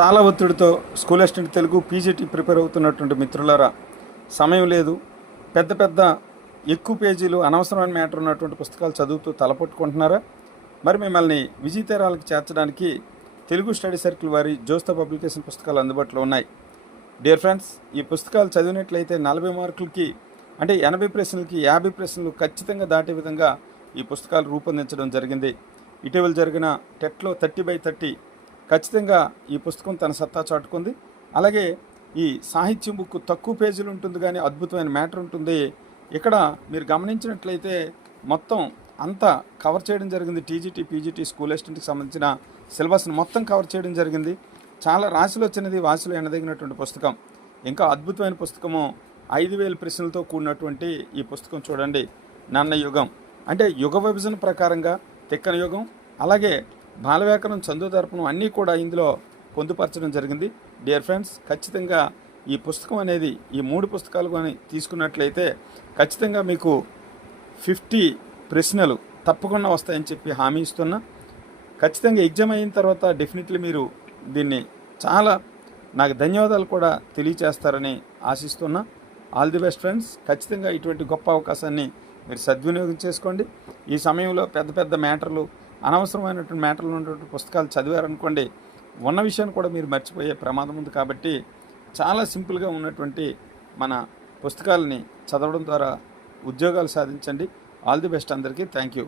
చాలా ఒత్తిడితో school assistant Telugu PGT prepare అవుతున్నటువంటి మిత్రులారా, సమయం లేదు. పెద్ద పెద్ద ఎక్కువ పేజీలు అనవసరమైన మ్యాటర్ ఉన్నటువంటి పుస్తకాలు చదువుతూ తలపట్టుకుంటున్నారా? మరి మిమ్మల్ని విజయతేరాలకు చేర్చడానికి తెలుగు స్టడీ సర్కిల్ వారి జోస్తా పబ్లికేషన్ పుస్తకాలు అందుబాటులో ఉన్నాయి. డియర్ ఫ్రెండ్స్, ఈ పుస్తకాలు చదివినట్లయితే 40 మార్కులకి అంటే 80 ప్రశ్నలకి 50 ప్రశ్నలు ఖచ్చితంగా దాటే విధంగా ఈ పుస్తకాలు రూపొందించడం జరిగింది. ఇటీవల జరిగిన టెట్లో 30/30 ఖచ్చితంగా ఈ పుస్తకం తన సత్తా చాటుకుంది. అలాగే ఈ సాహిత్యం బుక్ తక్కువ పేజీలు ఉంటుంది కానీ అద్భుతమైన మ్యాటర్ ఉంటుంది. ఇక్కడ మీరు గమనించినట్లయితే మొత్తం అంతా కవర్ చేయడం జరిగింది. టీజీటీ పీజీటీ స్కూల్ అసిస్టెంట్కి సంబంధించిన సిలబస్ని మొత్తం కవర్ చేయడం జరిగింది. చాలా రాశిలో వచ్చినది, వాసిలో ఎనదగినటువంటి పుస్తకం. ఇంకా అద్భుతమైన పుస్తకము 5000 ప్రశ్నలతో కూడినటువంటి ఈ పుస్తకం చూడండి. నన్న యుగం అంటే యుగ విభజన ప్రకారంగా తిక్కన యుగం, అలాగే బాలవ్యాకరణం, చందోదర్పణం అన్నీ కూడా ఇందులో పొందుపరచడం జరిగింది. డియర్ ఫ్రెండ్స్, ఖచ్చితంగా ఈ పుస్తకం అనేది ఈ 3 పుస్తకాలు కానీ తీసుకున్నట్లయితే ఖచ్చితంగా మీకు 50 ప్రశ్నలు తప్పకుండా వస్తాయని చెప్పి హామీ ఇస్తున్నా. ఖచ్చితంగా ఎగ్జామ్ అయిన తర్వాత డెఫినెట్లీ మీరు దీన్ని చాలా నాకు ధన్యవాదాలు కూడా తెలియచేస్తారని ఆశిస్తున్నా. All the best friends. ఖచ్చితంగా ఇటువంటి గొప్ప అవకాశాన్ని మీరు సద్వినియోగం చేసుకోండి. ఈ సమయంలో పెద్ద పెద్ద మ్యాటర్లు, అనవసరమైనటువంటి మ్యాటర్లు ఉన్నటువంటి పుస్తకాలు చదివారనుకోండి, ఉన్న విషయాన్ని కూడా మీరు మర్చిపోయే ప్రమాదం ఉంది. కాబట్టి చాలా సింపుల్గా ఉన్నటువంటి మన పుస్తకాలని చదవడం ద్వారా ఉద్యోగాలు సాధించండి. ఆల్ ది బెస్ట్ అందరికీ. Thank you.